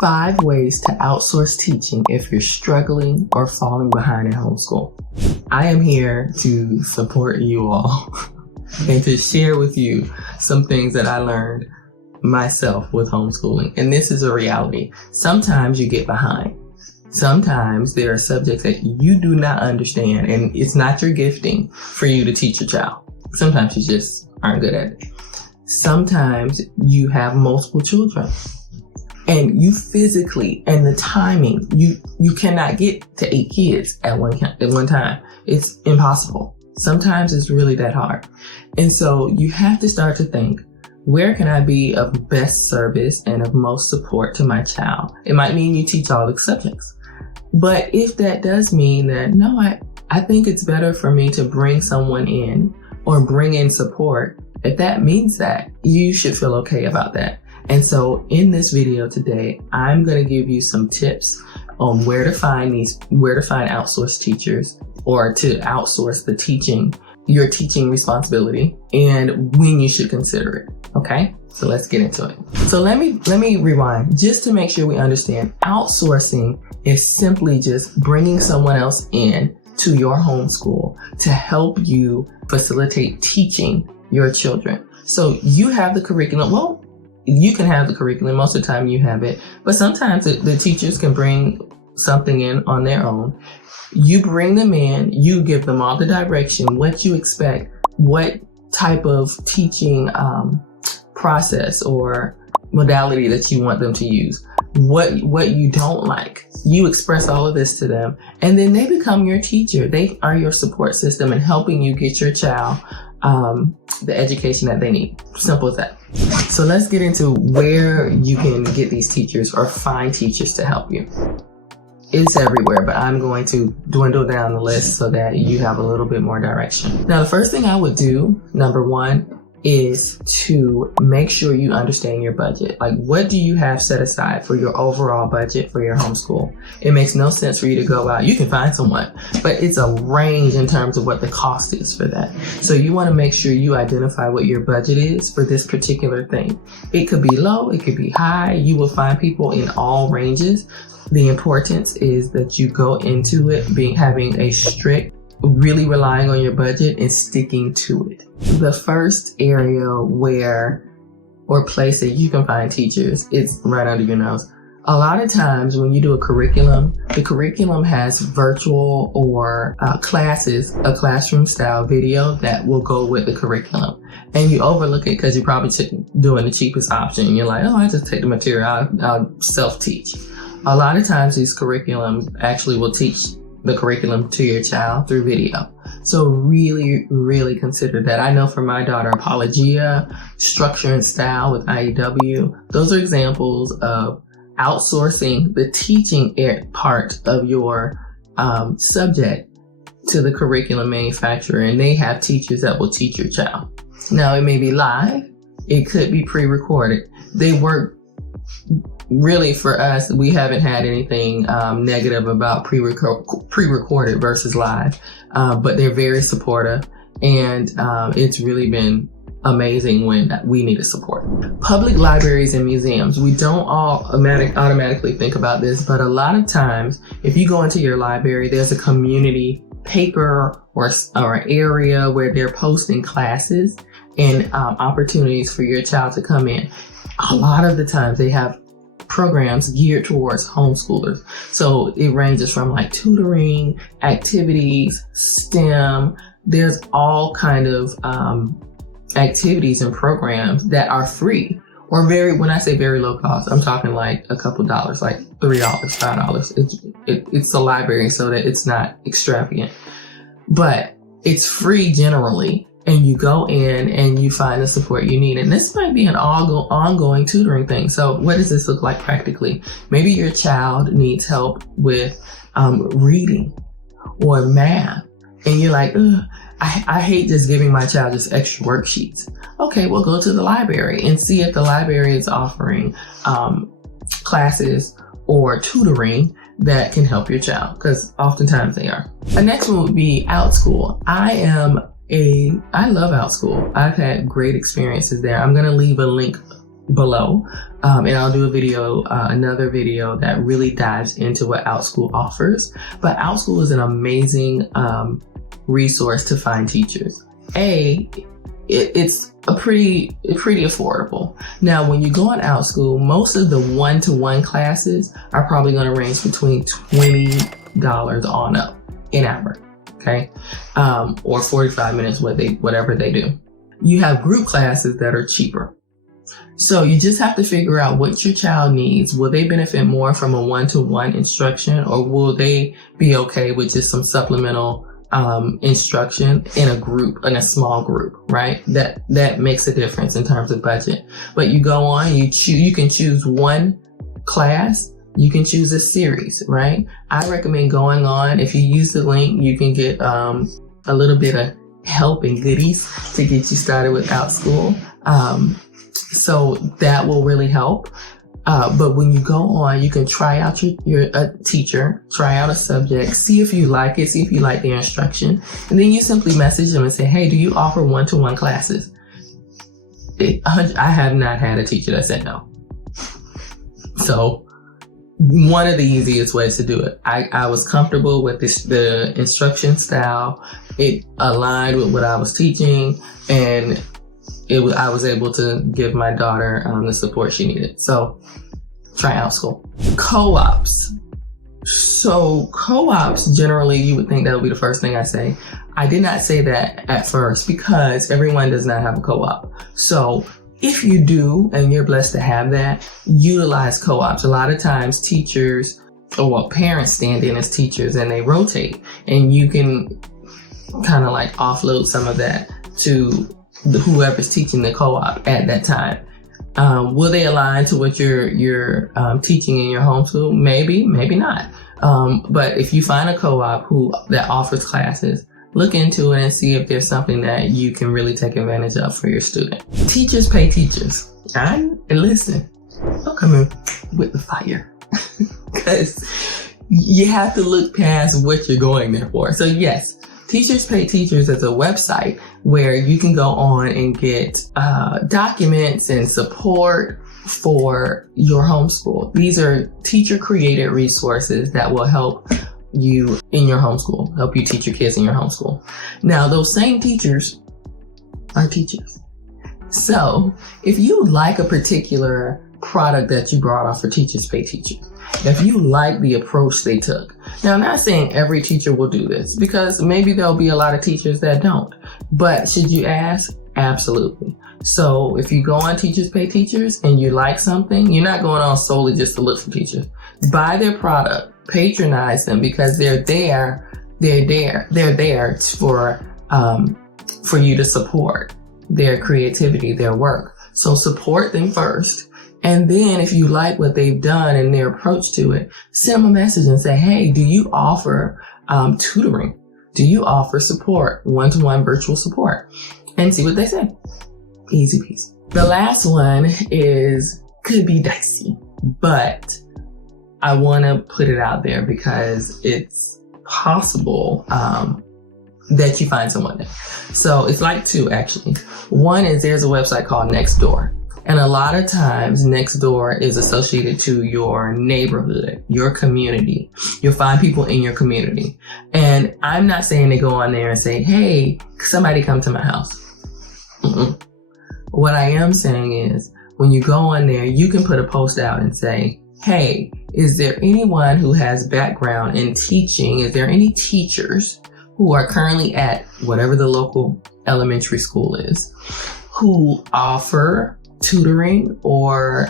5 ways to outsource teaching if you're struggling or falling behind in homeschool. I am here to support you all and to share with you some things that I learned myself with homeschooling. And this is a reality. Sometimes you get behind. Sometimes there are subjects that you do not understand, and it's not your gifting for you to teach your child. Sometimes you just aren't good at it. Sometimes you have multiple children and you physically and the timing, you cannot get to 8 kids at one time. It's impossible. Sometimes it's really that hard. And so you have to start to think, where can I be of best service and of most support to my child? It might mean you teach all the subjects. But if that does mean that, no, I think it's better for me to bring someone in or bring in support, if that means that, you should feel okay about that. And so in this video today, I'm going to give you some tips on where to find outsourced teachers, or to outsource your teaching responsibility, and when you should consider it. Okay, so let's get into it. So let me rewind just to make sure we understand. Outsourcing is simply just bringing someone else in to your homeschool to help you facilitate teaching your children. So you have the curriculum. Well, you can have the curriculum. Most of the time you have it, but sometimes the teachers can bring something in on their own. You bring them in, you give them all the direction, what you expect, what type of teaching process or modality that you want them to use, what you don't like. You express all of this to them, and then they become your teacher. They are your support system in helping you get your child the education that they need. Simple as that. So let's get into where you can get these teachers or find teachers to help you. It's everywhere, but I'm going to dwindle down the list so that you have a little bit more direction. Now, the first thing I would do, number one, is to make sure you understand your budget. Like, what do you have set aside for your overall budget for your homeschool? It makes no sense for you to go out. You can find someone, but it's a range in terms of what the cost is for that. So you want to make sure you identify what your budget is for this particular thing. It could be low, it could be high. You will find people in all ranges. The importance is that you go into it having a strict, really relying on your budget and sticking to it. The first area or place that you can find teachers, it's right under your nose. A lot of times when you do a curriculum, the curriculum has virtual or classes, a classroom style video that will go with the curriculum. And you overlook it because you're probably doing the cheapest option. You're like, oh, I just take the material, I'll self-teach. A lot of times these curriculums actually will teach the curriculum to your child through video. So really, really consider that. I know for my daughter, Apologia, Structure and Style with IEW, those are examples of outsourcing the teaching part of your subject to the curriculum manufacturer, and they have teachers that will teach your child. Now, it may be live, it could be pre-recorded. They work. Really, for us, we haven't had anything negative about pre-recorded versus live, but they're very supportive, and it's really been amazing when we needed support. Public libraries and museums, we don't all automatically think about this, but a lot of times, if you go into your library, there's a community paper or area where they're posting classes and opportunities for your child to come in. A lot of the times they have programs geared towards homeschoolers. So it ranges from like tutoring, activities, STEM. There's all kind of activities and programs that are free or when I say very low cost, I'm talking like a couple dollars, like $3, $5. It's the library so that it's not extravagant, but it's free generally. And you go in and you find the support you need. And this might be an ongoing tutoring thing. So what does this look like practically? Maybe your child needs help with reading or math. And you're like, I hate just giving my child just extra worksheets. Okay, well, go to the library and see if the library is offering classes or tutoring that can help your child, because oftentimes they are. The next one would be Outschool. I love Outschool. I've had great experiences there. I'm going to leave a link below. And I'll do a video, another video that really dives into what Outschool offers. But Outschool is an amazing resource to find teachers. It's pretty affordable. Now, when you go on Outschool, most of the one-to-one classes are probably going to range between $20 on up an hour, okay? Or 45 minutes, whatever they do. You have group classes that are cheaper. So you just have to figure out what your child needs. Will they benefit more from a one-to-one instruction, or will they be okay with just some supplemental instruction in a small group, right? That makes a difference in terms of budget. But you go on, you can choose one class, you can choose a series, right? I recommend going on. If you use the link, you can get a little bit of help and goodies to get you started with Outschool. So that will really help. But when you go on, you can try out your teacher, try out a subject, see if you like it, see if you like their instruction. And then you simply message them and say, hey, do you offer one-to-one classes? I have not had a teacher that said no. So one of the easiest ways to do it. I was comfortable with the instruction style. It aligned with what I was teaching, and I was able to give my daughter the support she needed. So try Outschool. Co-ops. So co-ops, generally, you would think that would be the first thing I say. I did not say that at first because everyone does not have a co-op. So if you do, and you're blessed to have that, utilize co-ops. A lot of times teachers, parents stand in as teachers and they rotate, and you can kind of like offload some of that to whoever's teaching the co-op at that time. Will they align to what you're teaching in your homeschool? Maybe, maybe not. But if you find a co-op that offers classes, look into it and see if there's something that you can really take advantage of for your student. Teachers pay teachers. And listen, don't come in with the fire, because you have to look past what you're going there for. So yes, Teachers Pay Teachers is a website where you can go on and get documents and support for your homeschool. These are teacher-created resources that will help you in your homeschool, help you teach your kids in your homeschool. Now, those same teachers are teachers. So if you like a particular product that you brought off for Teachers Pay Teachers, if you like the approach they took. Now, I'm not saying every teacher will do this, because maybe there'll be a lot of teachers that don't. But should you ask? Absolutely. So if you go on Teachers Pay Teachers and you like something, you're not going on solely just to look for teachers. Buy their product, patronize them, because they're there for you to support their creativity, their work. So support them first. And then if you like what they've done and their approach to it, send them a message and say, hey, do you offer tutoring? Do you offer support, one-to-one virtual support? And see what they say. Easy peasy. The last one could be dicey, but I want to put it out there because it's possible that you find someone there. So it's like two, actually. One is there's a website called Nextdoor. And a lot of times Nextdoor is associated to your neighborhood, your community. You'll find people in your community. And I'm not saying they go on there and say, hey, somebody come to my house. Mm-mm. What I am saying is when you go on there, you can put a post out and say, hey, is there anyone who has background in teaching? Is there any teachers who are currently at whatever the local elementary school is who offer tutoring or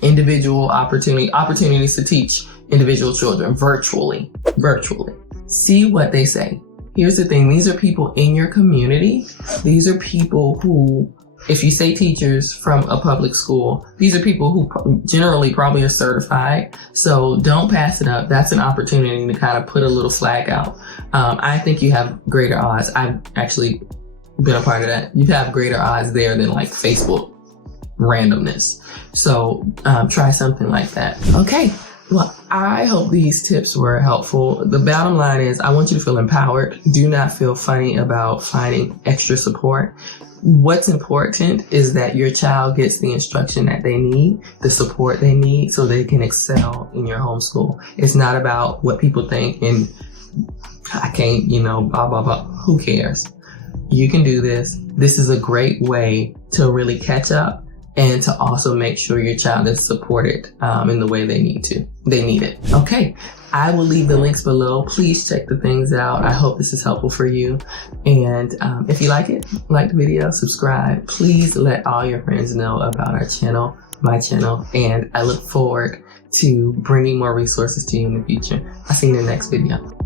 individual opportunities to teach individual children virtually. See what they say. Here's the thing. These are people in your community. These are people who, if you say teachers from a public school, these are people who generally probably are certified. So don't pass it up. That's an opportunity to kind of put a little flag out. I think you have greater odds. I've actually been a part of that. You have greater odds there than like Facebook randomness. So try something like that. Okay. Well, I hope these tips were helpful. The bottom line is I want you to feel empowered. Do not feel funny about finding extra support. What's important is that your child gets the instruction that they need, the support they need, so they can excel in your homeschool. It's not about what people think and I can't, blah, blah, blah. Who cares? You can do this. This is a great way to really catch up and to also make sure your child is supported in the way they need it. Okay. I will leave the links below. Please check the things out. I hope this is helpful for you. And if you like it, like the video, subscribe. Please let all your friends know about our channel, my channel, and I look forward to bringing more resources to you in the future. I'll see you in the next video.